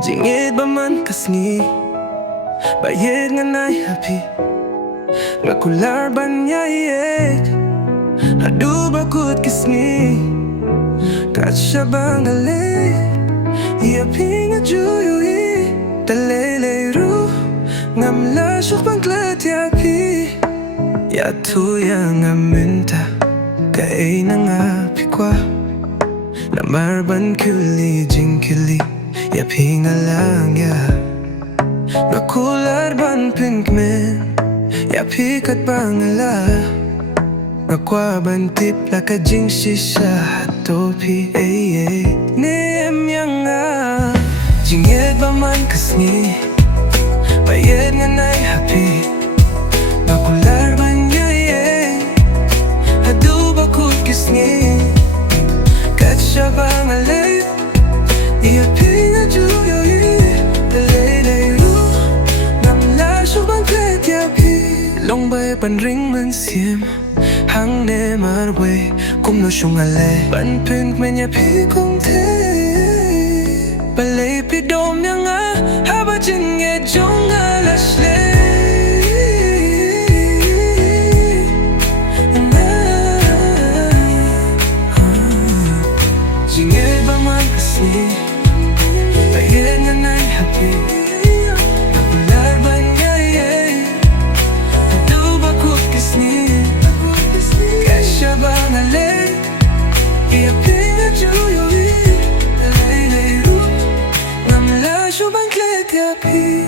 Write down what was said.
Jingieid ba man kasni bayed nga nay happy nga kular ba niya yet adu ba kut kisni kat siya bang alay iaping nga juyo talay ru ngam la syuk bang klat yapi ya tu yang aminta kay nang api kwa namarban kuli jingkili ya pingalang ya nakular ban pinkmen ya pikat bangala nakwa ban tip la ka jing shisha topi nem yang Jingieid ba man kasni bayed nga nay happy nakular ban ya adu ba kut kisni kat siya bangalay iya pinga juyo talay ru ngam la syuk bang klet yapi long bay pan ring man sim hang ne marwe kum no syung ale ban pink men yapi kong te balay pi dom yang haba Jingieid jong alasle Jingieid ba man kasi bayed nga nay happy nakular ba niya adu ba kut kisni kay siya bang alay iaping nga juyo talay ru ngam la syuk bang klet yapi